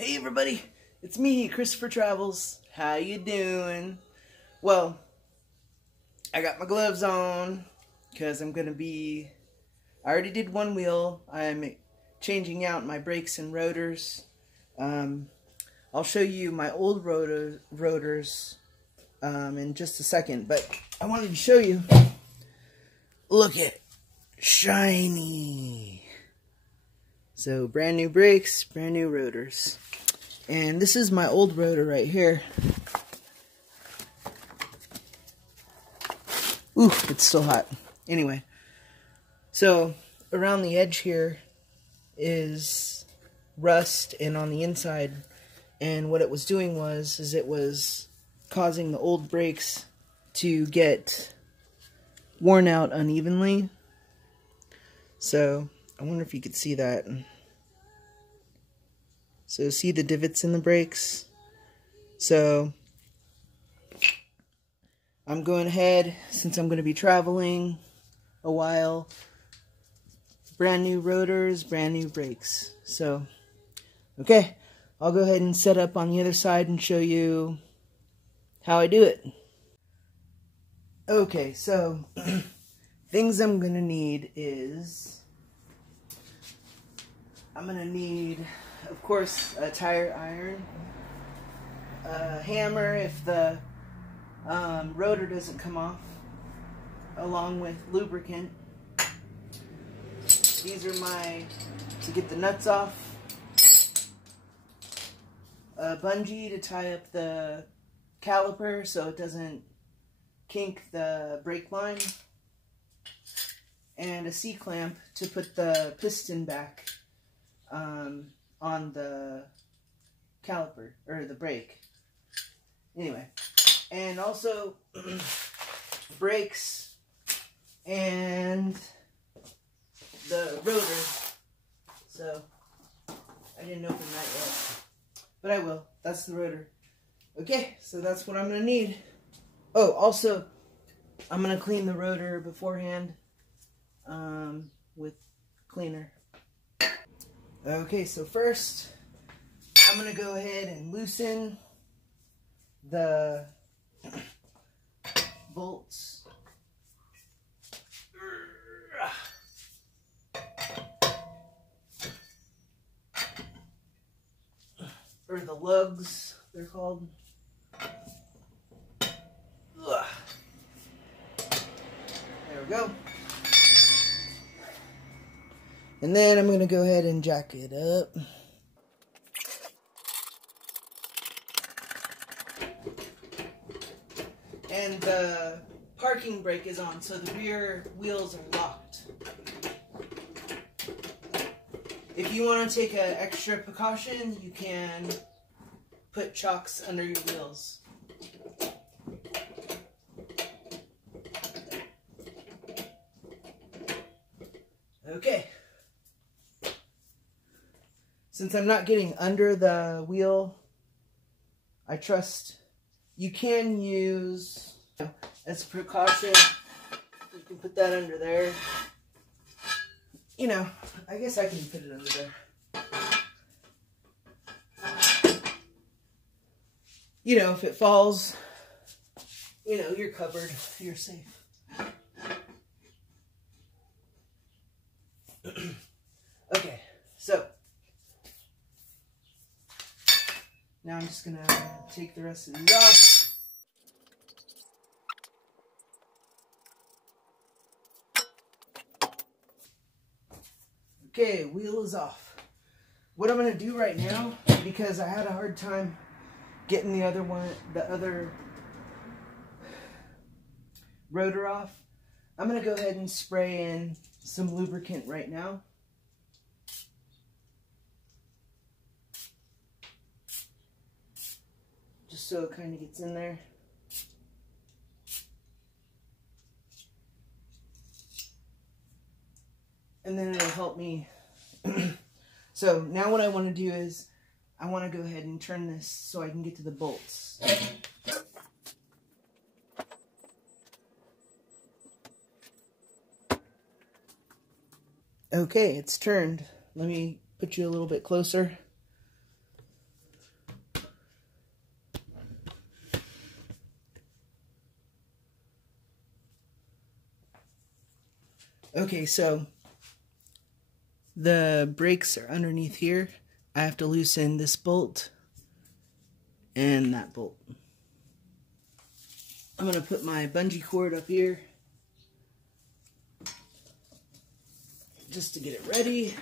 Hey everybody, it's me, Christopher Travels. How you doing? Well, I got my gloves on because I already did one wheel. I'm changing out my brakes and rotors. I'll show you my old rotors in just a second, but I wanted to show you. Look at shiny. So brand new brakes, brand new rotors. And this is my old rotor right here. Ooh, it's still hot. Anyway, so around the edge here is rust, and on the inside, and what it was doing is it was causing the old brakes to get worn out unevenly. So I wonder if you could see that. So see the divots in the brakes? So I'm going ahead, since I'm going to be traveling a while, brand new rotors, brand new brakes. So, okay, I'll go ahead and set up on the other side and show you how I do it. Okay, so things I'm going to need is, I'm going to need, of course, a tire iron, a hammer if the rotor doesn't come off, along with lubricant. These are to get the nuts off, a bungee to tie up the caliper so it doesn't kink the brake line, and a C-clamp to put the piston back on the caliper, or the brake. Anyway, and also brakes and the rotor. So I didn't open that yet, but I will. That's the rotor. Okay, so that's what I'm gonna need. Oh, also, I'm gonna clean the rotor beforehand with cleaner. Okay, so first, I'm going to go ahead and loosen the bolts. Or the lugs, they're called. There we go. And then I'm going to go ahead and jack it up. And the parking brake is on, so the rear wheels are locked. If you want to take an extra precaution, you can put chocks under your wheels. Okay. Since I'm not getting under the wheel, I trust you can use, as a precaution, you can put that under there. You know, I guess I can put it under there. You know, if it falls, you know, you're covered, you're safe. Okay, so now I'm just gonna take the rest of these off. Okay, wheel is off. What I'm gonna do right now, because I had a hard time getting the other rotor off, I'm gonna go ahead and spray in some lubricant right now. Just so it kind of gets in there. And then it'll help me. So now what I want to do is, I want to go ahead and turn this so I can get to the bolts. Okay, it's turned. Let me put you a little bit closer. Okay, so the brakes are underneath here. I have to loosen this bolt and that bolt. I'm going to put my bungee cord up here just to get it ready.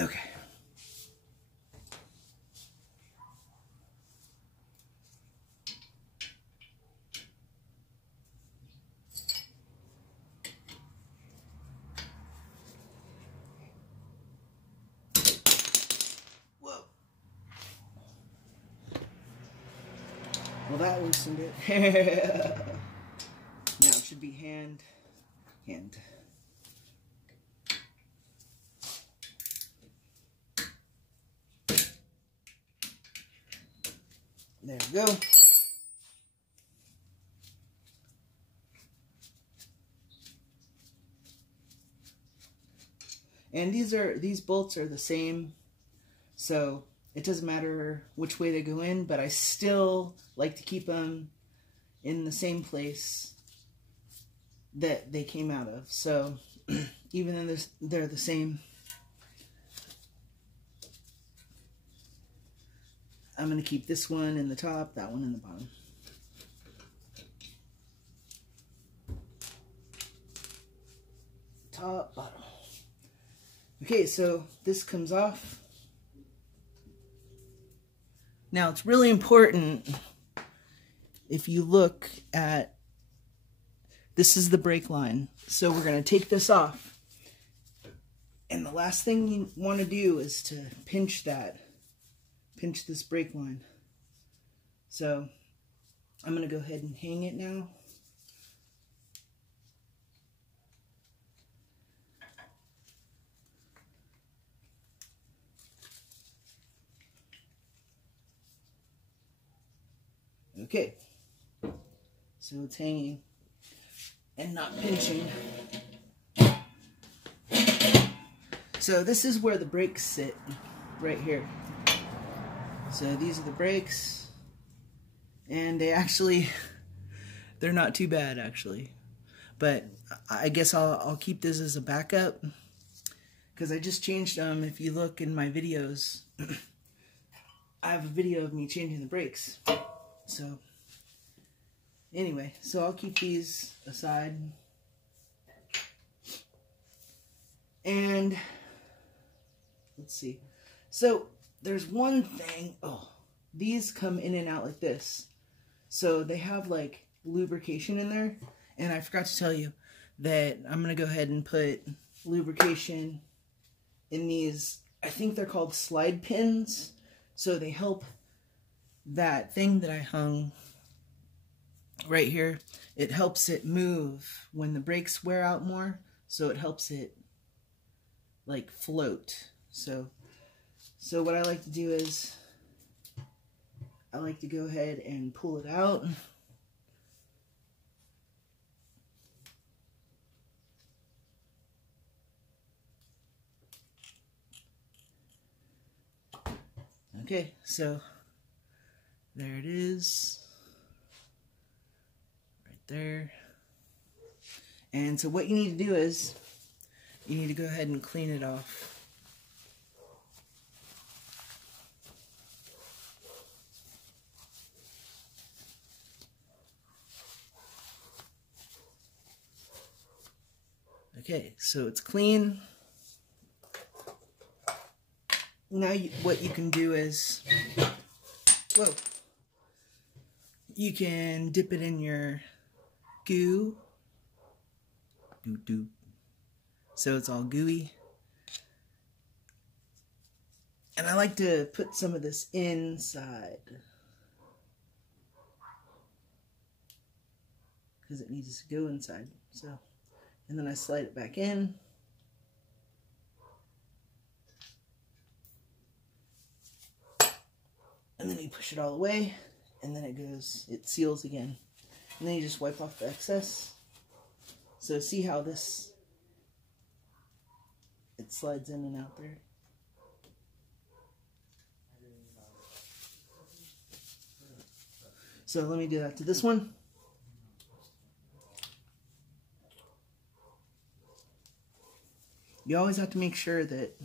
Okay. Whoa. Well, that loosened it. Now it should be hand. There we go. And these bolts are the same, so it doesn't matter which way they go in, but I still like to keep them in the same place that they came out of. So even though they're the same, I'm going to keep this one in the top, that one in the bottom. Top, bottom. Okay, so this comes off. Now it's really important, if you look at, this is the brake line. So we're going to take this off. And the last thing you want to do is to pinch this brake line. So I'm going to go ahead and hang it now. Okay, so it's hanging and not pinching. So this is where the brakes sit, right here. So these are the brakes, and they're not too bad actually. But I guess I'll keep this as a backup, because I just changed them. If you look in my videos, I have a video of me changing the brakes. So anyway, so I'll keep these aside. And let's see. So there's one thing. Oh, these come in and out like this. So they have like lubrication in there. And I forgot to tell you that I'm going to go ahead and put lubrication in these. I think they're called slide pins. So they help that thing that I hung right here. It helps it move when the brakes wear out more. So it helps it like float. So what I like to do is I like to go ahead and pull it out. Okay, so there it is, right there. And so what you need to do is, you need to go ahead and clean it off. Okay, so it's clean. Now what you can do is, whoa, you can dip it in your goo. Doo-doo. So it's all gooey. And I like to put some of this inside, because it needs to go inside. So, and then I slide it back in. And then you push it all away, and then it seals again. And then you just wipe off the excess. So see how it slides in and out there. So let me do that to this one. You always have to make sure that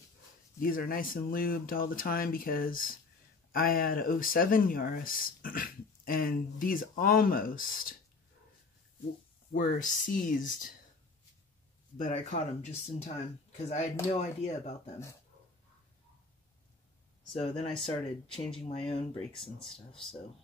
these are nice and lubed all the time, because I had a 07 Yaris and these almost were seized, but I caught them just in time because I had no idea about them. So then I started changing my own brakes and stuff, so.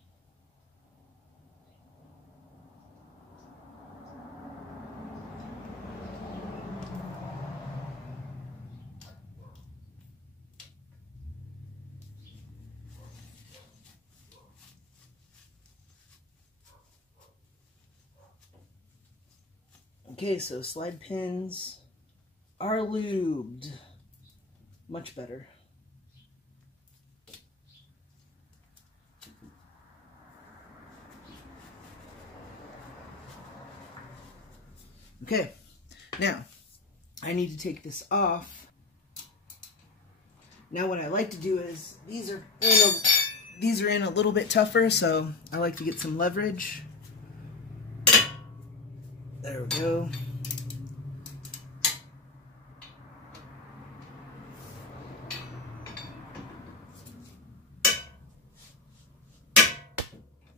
Okay, so slide pins are lubed. Much better. Okay, now I need to take this off. Now what I like to do is, these are in a little bit tougher, so I like to get some leverage. There we go.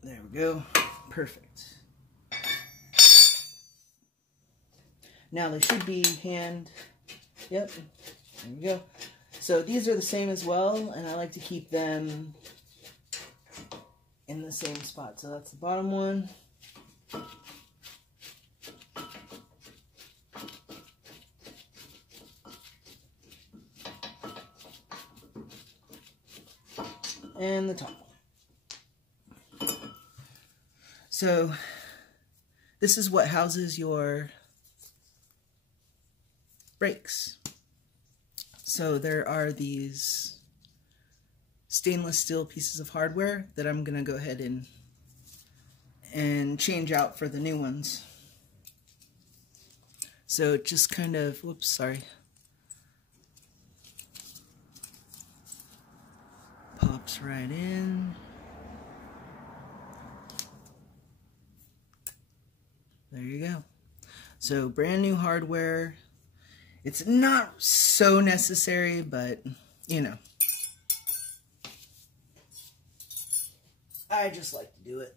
There we go. Perfect. Now they should be hand. Yep. There we go. So these are the same as well, and I like to keep them in the same spot. So that's the bottom one. And the top. So this is what houses your brakes. So there are these stainless steel pieces of hardware that I'm gonna go ahead and change out for the new ones. So it just kind of, whoops, sorry. Pops right in. There you go. So brand new hardware. It's not so necessary, but you know, I just like to do it.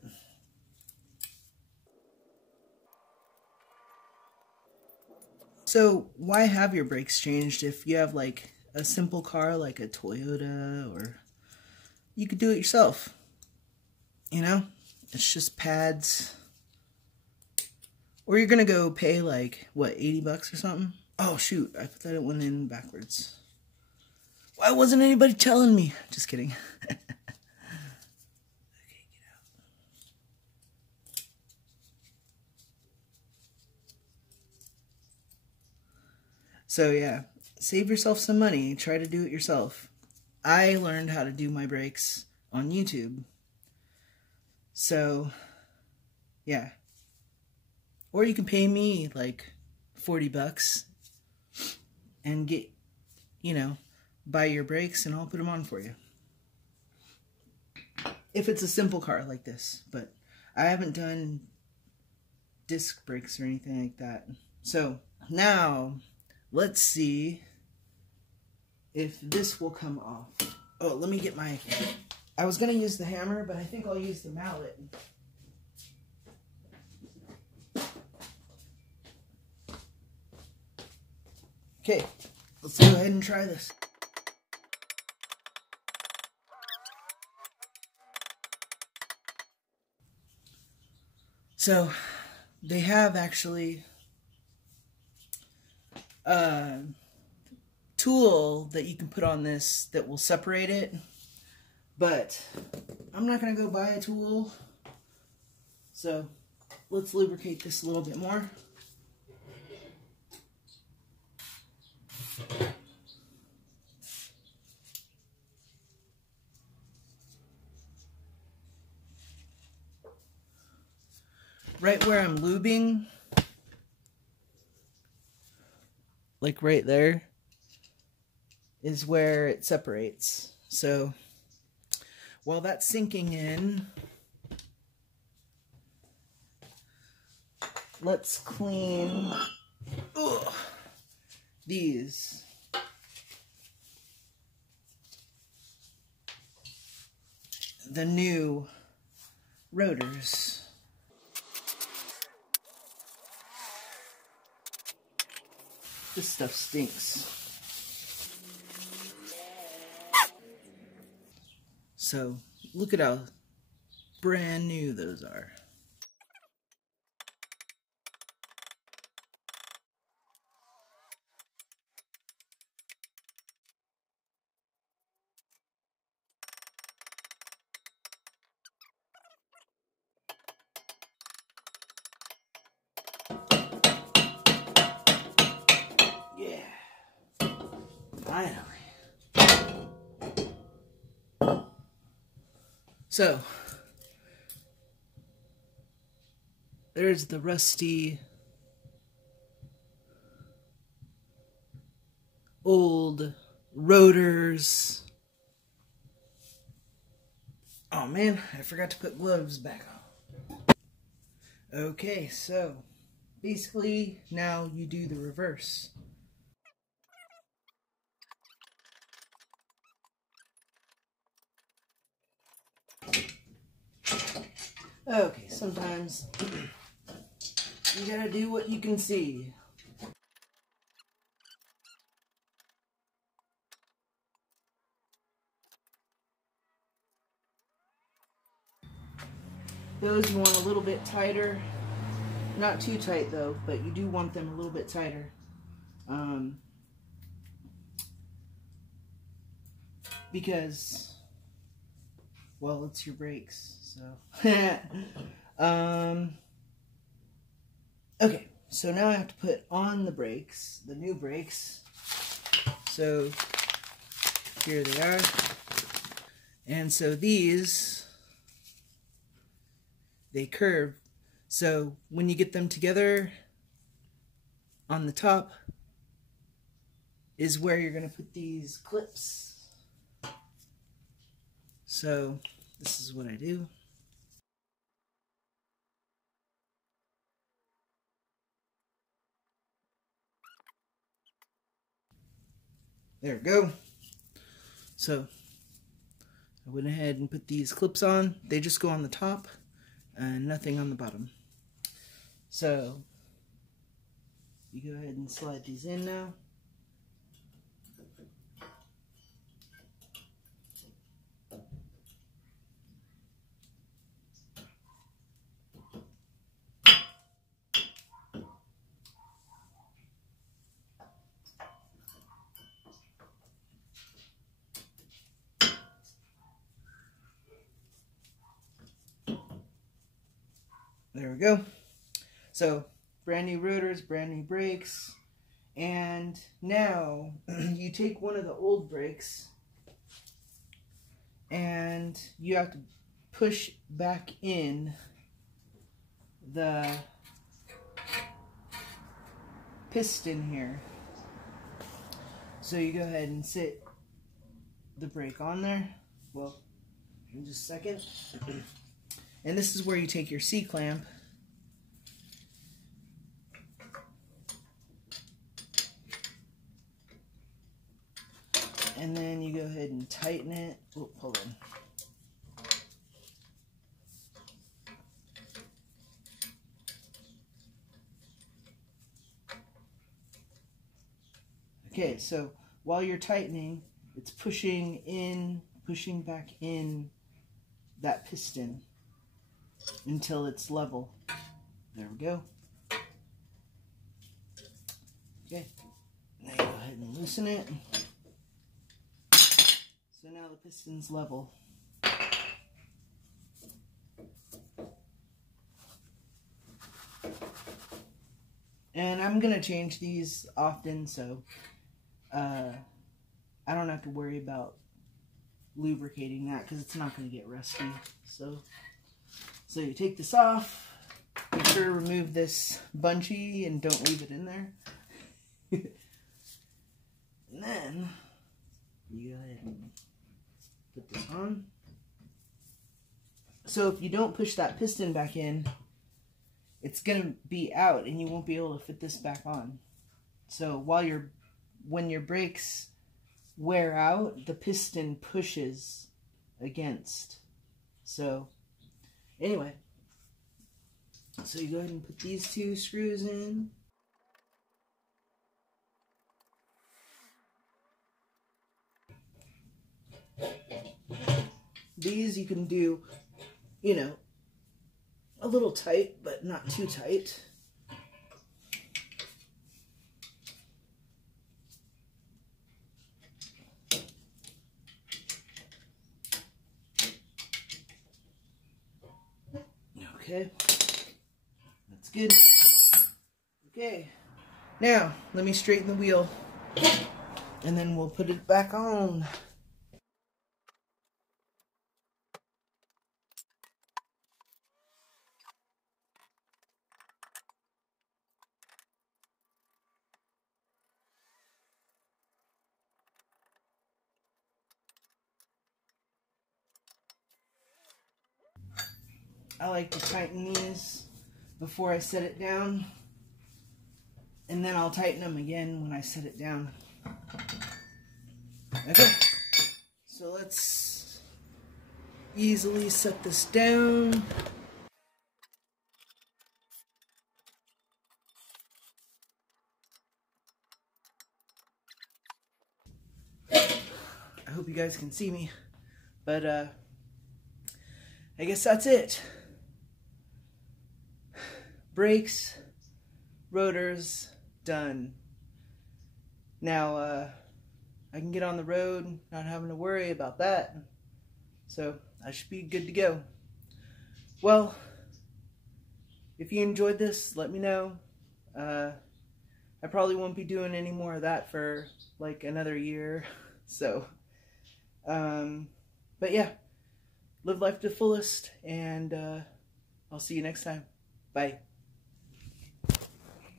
So why have your brakes changed if you have like a simple car like a Toyota, or you could do it yourself? You know, it's just pads. Or you're gonna go pay like, what, 80 bucks or something? Oh shoot, I put that one in backwards. Why wasn't anybody telling me? Just kidding. Okay, get out. So yeah, save yourself some money. Try to do it yourself. I learned how to do my brakes on YouTube. So, yeah. Or you can pay me like 40 bucks and get, you know, buy your brakes and I'll put them on for you. If it's a simple car like this, but I haven't done disc brakes or anything like that. So now let's see if this will come off. Oh, let me get my, I was gonna use the hammer, but I think I'll use the mallet. Okay, let's go ahead and try this. So, they have actually a tool that you can put on this that will separate it, but I'm not going to go buy a tool, so let's lubricate this a little bit more. Right where I'm lubing, like right there, is where it separates. So while that's sinking in, let's clean these. The new rotors. This stuff stinks. So, look at how brand new those are. Yeah. Finally. So, there's the rusty old rotors. Oh man, I forgot to put gloves back on. Okay, so basically now you do the reverse. Okay, sometimes you gotta do what you can see. Those you want a little bit tighter. Not too tight though, but you do want them a little bit tighter. Because, well, it's your brakes, so. Okay, so now I have to put on the brakes, the new brakes. So, here they are. And so these, they curve. So when you get them together, on the top is where you're going to put these clips. So this is what I do. There we go. So I went ahead and put these clips on. They just go on the top and nothing on the bottom. So you go ahead and slide these in now. There we go. So, brand new rotors, brand new brakes. And now, you take one of the old brakes and you have to push back in the piston here. So you go ahead and sit the brake on there. Well, in just a second. And this is where you take your C-clamp and then you go ahead and tighten it. Oh, hold on. Okay, so while you're tightening, it's pushing back in that piston until it's level. There we go. Okay, now you go ahead and loosen it. So now the piston's level. And I'm gonna change these often, so I don't have to worry about lubricating that because it's not going to get rusty. So you take this off, make sure to remove this bungee and don't leave it in there. And then you go ahead and put this on. So if you don't push that piston back in, it's going to be out and you won't be able to fit this back on. So when your brakes wear out, the piston pushes against. So anyway, so you go ahead and put these two screws in. These you can do, you know, a little tight, but not too tight. Okay, that's good. Okay, now let me straighten the wheel and then we'll put it back on. I like to tighten these before I set it down, and then I'll tighten them again when I set it down. Okay, so let's easily set this down. I hope you guys can see me, but I guess that's it. Brakes, rotors, done. Now, I can get on the road, not having to worry about that. So, I should be good to go. Well, if you enjoyed this, let me know. I probably won't be doing any more of that for like another year. So, but yeah, live life to the fullest, and I'll see you next time. Bye.